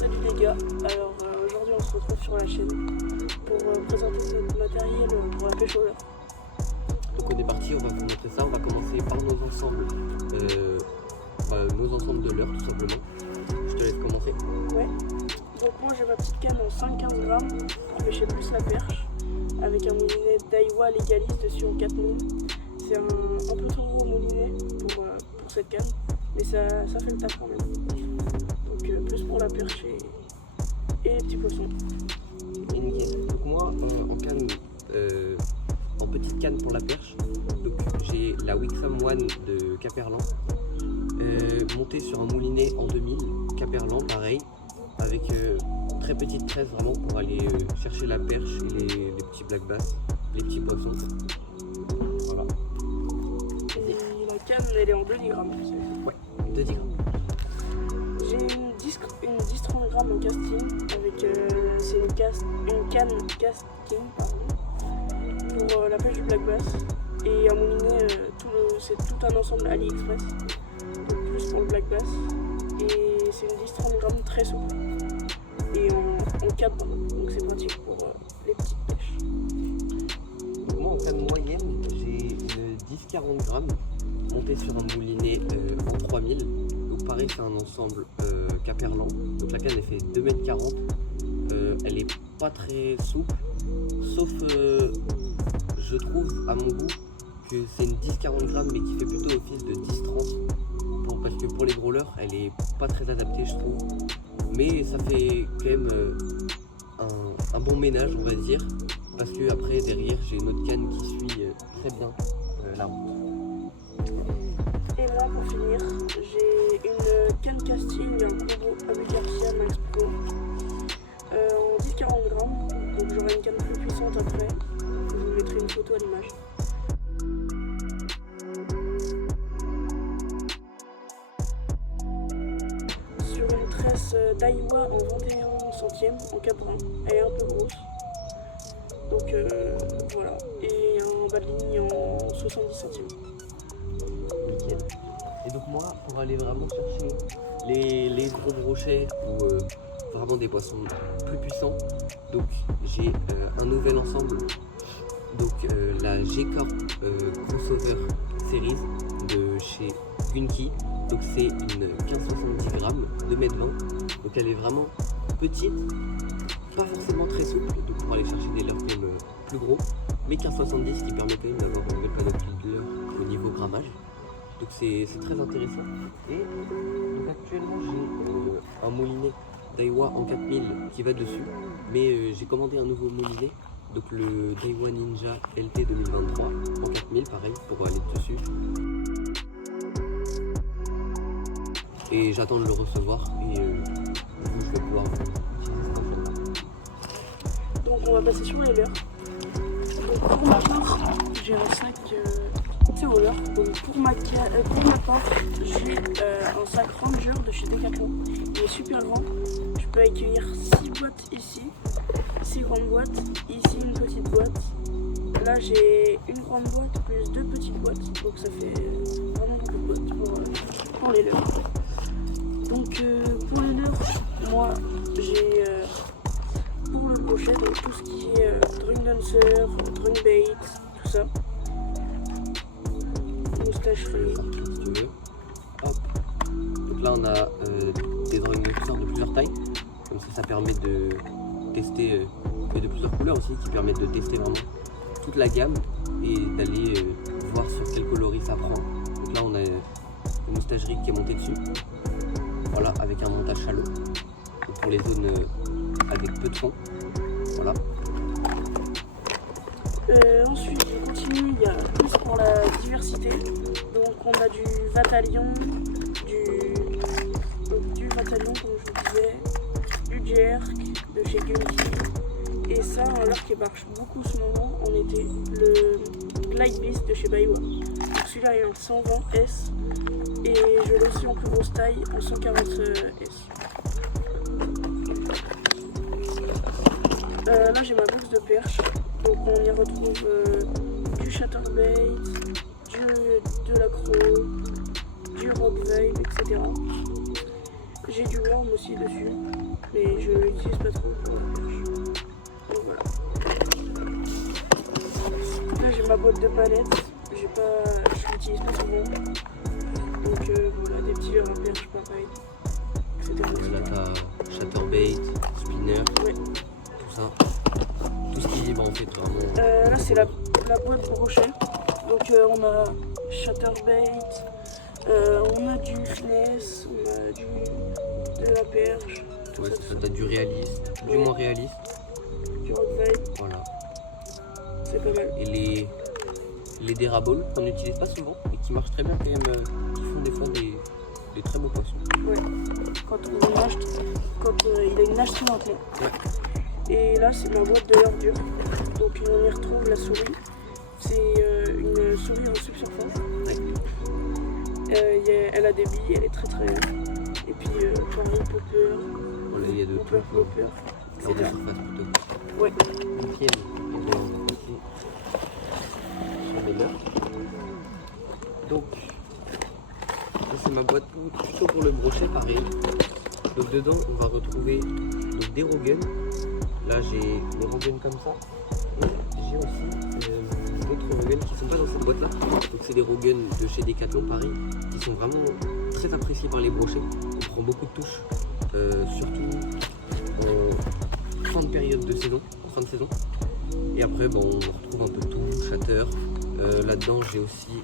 Salut les gars, alors aujourd'hui on se retrouve sur la chaîne pour présenter notre matériel pour la pêche au leurre. Donc on est parti, on va vous montrer ça, on va commencer par nos ensembles de leurre tout simplement. Je te laisse commencer. Ouais, donc moi j'ai ma petite canne en 5-15 grammes pour pêcher plus la perche avec un moulinet Daiwa Legalis dessus en 4000. C'est un peu trop gros moulinet pour cette canne, mais ça fait le taf quand même. Donc plus pour la perche et les petits poissons. Et nickel. Donc moi en canne, en petite canne pour la perche, donc j'ai la Wixom One de Caperlan, montée sur un moulinet en 2000, Caperlan pareil, avec très petite tresse vraiment pour aller chercher la perche et les petits black bass, les petits poissons. Voilà. Et la canne elle est en 2 grammes. Ouais, 2 grammes. J'ai une 10-30 grammes en casting avec c'est une canne casting pour la pêche du black bass et un moulinet c'est tout un ensemble AliExpress, donc plus pour le black bass, et c'est une 10-30 grammes très souple et en 4 bras, donc c'est pratique pour les petites pêches. Donc moi en canne moyenne j'ai une 10-40 grammes montée sur un moulinet en 3000. Donc pareil c'est un ensemble Caperlan, donc la canne elle fait 2,40 m, elle est pas très souple, sauf je trouve à mon goût que c'est une 10-40 grammes mais qui fait plutôt office de 10-30 parce que pour les gros leurres elle est pas très adaptée je trouve, mais ça fait quand même un bon ménage on va dire, parce que après derrière j'ai une autre canne qui suit très bien la route. Et moi pour finir, j'ai une canne casting, un combo avec Garcia Max Pro en 10-40 grammes, donc j'aurai une canne plus puissante après, je vous mettrai une photo à l'image. Sur une tresse Daiwa en 21 centièmes en 4 brins, elle est un peu grosse, donc voilà, et un bas de ligne en 70 centièmes. Nickel. Et donc moi, pour aller vraiment chercher les gros brochets ou vraiment des poissons plus puissants, donc j'ai un nouvel ensemble, donc la G-Corp Crossover Series de chez Gunki. Donc c'est une 15-70 grammes, 2,20 m, donc elle est vraiment petite, pas forcément très souple, donc pour aller chercher des leurres quand même plus gros, mais 15-70 qui permet quand même d'avoir une belle panoplie de leurres au niveau grammage. Donc c'est très intéressant. Et donc actuellement j'ai un moulinet Daiwa en 4000 qui va dessus, mais j'ai commandé un nouveau moulinet, donc le Daiwa Ninja LT 2023 en 4000 pareil pour aller dessus. Et j'attends de le recevoir et du coup je vais pouvoir utiliser cette ensemble. Donc on va passer sur les leurres. Donc pour ma part, j'ai un sac au leurre. Donc pour ma part, j'ai un sac Ranger de chez Decathlon. Il est super grand. Je peux accueillir 6 boîtes ici, 6 grandes boîtes, ici une petite boîte. Là j'ai une grande boîte plus 2 petites boîtes. Donc ça fait vraiment beaucoup de boîtes pour les leurres. Donc pour les leurres, moi j'ai pour le brochet, donc tout ce qui est drink dancer, drink bait, tout ça. Moustacherie. Si tu veux. Hop. Donc là on a des drink dancers de plusieurs tailles. Comme ça permet de tester, et de plusieurs couleurs aussi, qui permettent de tester vraiment toute la gamme et d'aller voir sur quel coloris ça prend. Donc là on a une moustacherie qui est montée dessus. Voilà, avec un montage shallow. Donc pour les zones avec peu de fond. Voilà. Ensuite, je continue, il y a plus pour la diversité. Donc on a du Vatalion, du Vatalion comme je vous disais, du Jerk de chez Gunki. Et ça, un leurre qui marche beaucoup en ce moment en été, le Glide Beast de chez Daiwa. Donc celui-là est en 120S et je l'ai aussi en plus grosse taille en 140S. Là j'ai ma box de perche, donc on y retrouve du chatterbait, de l'accro, du rock vibe, etc. J'ai du worm aussi dessus, mais je l'utilise pas trop pour la perche. Donc voilà. Là j'ai ma boîte de palettes, je l'utilise pas souvent. Donc voilà, des petits leurres à perche pareil. Là t'as chatterbait, spinner, Ouais. tout ça. Tout ce qui est libre en fait vraiment. Là c'est la boîte brochet. Donc on a chatterbait, on a du finesse, on a de la perche. Tout Ouais, ça, c'est ça, t'as du réaliste, du moins réaliste. du rock vibe, Voilà. c'est pas mal. Et les déraboles qu'on n'utilise pas souvent et qui marchent très bien quand même, qui font des fois des très beaux poissons. Ouais, quand on achète, il a une nage tridentement. Ouais. Et là c'est ma boîte de verdure. Donc on y retrouve la souris. C'est une souris en subsurface. Elle a des billes, elle est très très belle. Et puis pareil, popper, Voilà, il y a de tout. popper. C'est de surface plutôt. Ouais. Nickel. Et bien, on va passer sur les leurres. Donc, ça, c'est ma boîte plutôt pour le brochet, pareil. Donc dedans, on va retrouver donc, des Rogun. Là, j'ai des Rogun comme ça. Et j'ai aussi d'autres Rogun qui sont pas dans cette boîte-là. Donc c'est des Rogun de chez Decathlon, pareil, qui sont vraiment très appréciés par les brochets. On prend beaucoup de touches, surtout en fin de période de saison, en fin de saison. Et après, bon, on retrouve un peu tout, shatter. Là-dedans, j'ai aussi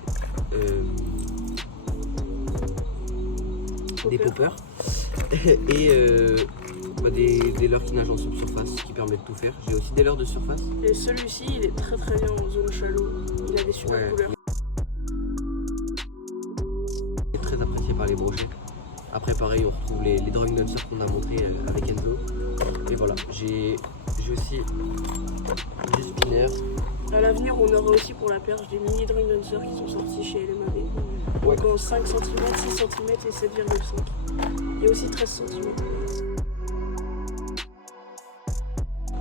des poppers et des leurres qui nagent en subsurface qui permettent de tout faire. J'ai aussi des leurres de surface. Et celui-ci, il est très très bien en zone shallow. Il a des super Ouais. couleurs. Il est très apprécié par les brochets. Après, pareil, on retrouve les drawing dancers qu'on a montré avec Enzo. Et voilà, j'ai aussi du spinner. À l'avenir, on aura aussi pour la perche des mini drawing dancers qui sont sortis chez LMAV. Ouais. Donc en 5 cm, 6 cm et 7,5. Il y a aussi 13 cm.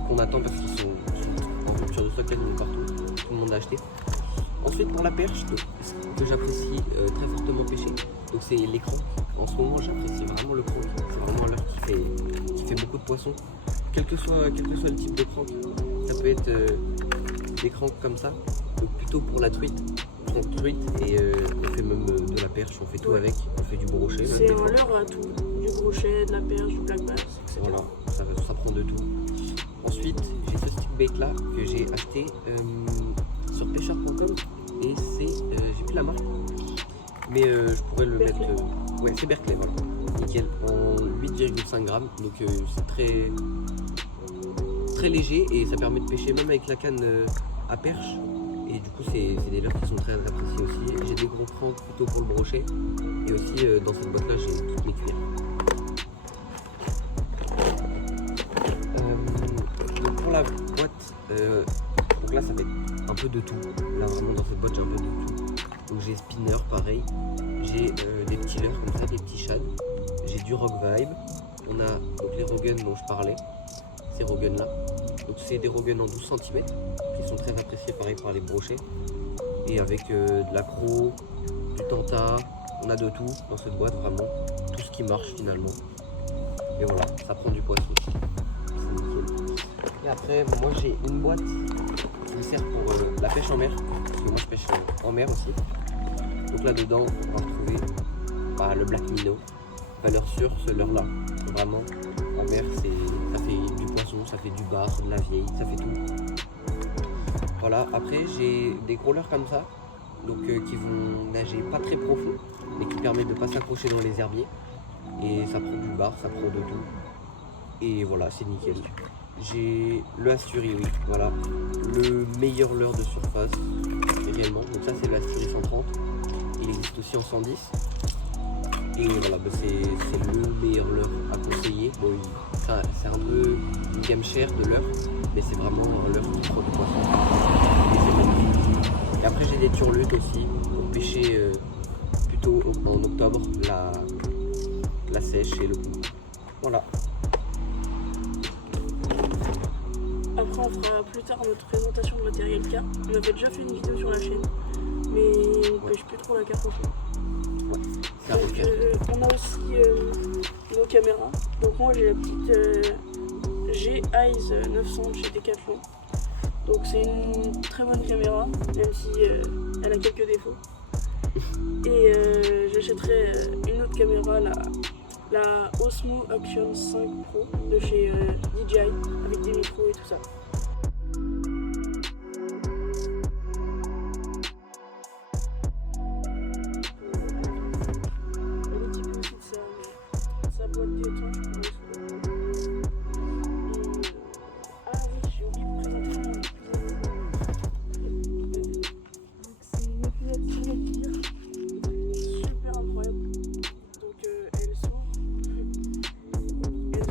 Qu'on attend parce qu'ils sont en rupture de stock quasiment partout. Tout le monde a acheté. Ensuite, pour la perche, donc, ce que j'apprécie très fortement pêcher, donc c'est l'écran. En ce moment, j'apprécie vraiment le crank. C'est vraiment un leurre qui fait beaucoup de poissons. Quel que soit le type de crank, ça peut être des cranks comme ça, donc plutôt pour la truite. Et on fait même de la perche, on fait tout avec, on fait du brochet. même C'est des un fois. leurre à tout. Du brochet, de la perche, du black bass, etc. Voilà, ça prend de tout. Ensuite, j'ai ce stick bait là que j'ai acheté sur pêcheur.com et c'est, j'ai plus la marque, mais je pourrais le Berkeley. mettre. Ouais, c'est Berkeley, voilà. Nickel, en 8,5 grammes, donc c'est très léger et ça permet de pêcher même avec la canne à perche. Et du coup, c'est des leurres qui sont très appréciés aussi. J'ai des gros cranks plutôt pour le brochet et aussi dans cette boîte là, j'ai toutes mes cuillères. Donc pour la boîte, donc là ça fait un peu de tout. Là vraiment dans cette boîte j'ai un peu de tout. Donc j'ai spinner pareil, j'ai des petits leurres comme ça, des petits shads, j'ai du rock vibe, on a donc les Rogun dont je parlais, ces Rogun là. Donc c'est des Rogun en 12 cm qui sont très appréciés pareil par les brochets. Et avec de l'accro, du tenta, on a de tout dans cette boîte vraiment, tout ce qui marche finalement. Et voilà, ça prend du poisson. C'est nickel. Et après, moi j'ai une boîte qui me sert pour la pêche en mer, parce que moi je pêche en mer aussi. Donc là dedans, on va retrouver le black minnow, valeur sûre, ce leurre là. Vraiment, en mer, ça fait du poisson, ça fait du bar, de la vieille, ça fait tout. Voilà, après j'ai des gros leurres comme ça, donc qui vont nager pas très profond, mais qui permettent de ne pas s'accrocher dans les herbiers. Et ça prend du bar, ça prend de tout. Et voilà, c'est nickel. J'ai le Asturi, oui, voilà. Le meilleur leurre de surface, réellement. Donc ça c'est l'Asturi 130. Il existe aussi en 110. Et voilà, c'est le meilleur leurre à conseiller. Bon, c'est un peu une gamme chère de leurre, mais c'est vraiment un leurre qui prend du poisson. Et c'est magnifique. Et après j'ai des turlutes aussi, pour pêcher plutôt en octobre, la sèche et le coup. Voilà. Après, on fera plus tard notre présentation de matériel carpe. On avait déjà fait une vidéo sur la chaîne, mais on pêche plus trop la carpe en fait. C'est à refaire. On a aussi nos caméras. Donc moi j'ai la petite G-Eyes 900 chez Decathlon. Donc c'est une très bonne caméra, même si elle a quelques défauts. Et j'achèterai une autre caméra, la Osmo Action 5 Pro de chez DJI, avec des micros et tout ça. Un petit peu aussi de sa boîte d'étanche pour les sous. Ah oui, j'ai oublié de présenter mon épisode. Donc c'est une épisode sur les tigres. Super incroyable. Donc elle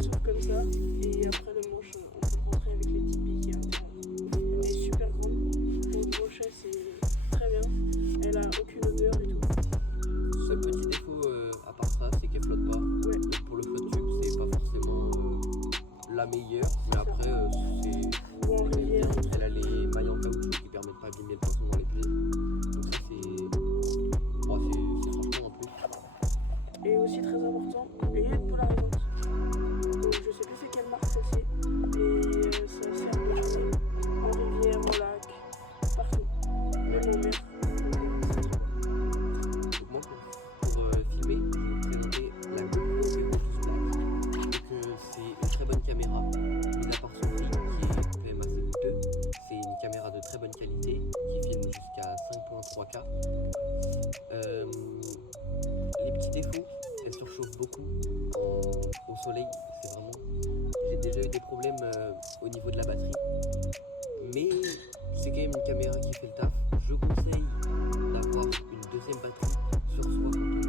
s'ouvre comme ça et après le manche on peut rentrer avec les petits pics à l'intérieur. Elle est super grande. Pour le crochet c'est très bien. Elle a aucune odeur et tout. Seul petit défaut à part ça, c'est qu'elle flotte pas. Ouais. Donc pour le flotte tube, c'est pas forcément la meilleure, mais après c'est. Ou en rivière. Elle a les mailles en caoutchouc qui permettent pas d'abîmer le poisson dans les pieds. Donc ça c'est. Bon, c'est franchement en plus. Et aussi très important, elle est polarisante. Donc je sais plus c'est quelle marque celle-ci, mais ça sert de journée. En rivière, en lac, partout. Même en mer. Donc moi pour filmer, je vais vous présenter la GoPro Hero 12 Black. Donc c'est une très bonne caméra, mis à part son prix qui est quand même assez coûteux. C'est une caméra de très bonne qualité qui filme jusqu'à 5.3K. Les petits défauts, elle surchauffe beaucoup au soleil. C'est vraiment. J'ai déjà eu des problèmes au niveau de la batterie, mais c'est quand même une caméra qui fait le taf. Je conseille d'avoir une deuxième batterie sur soi quand on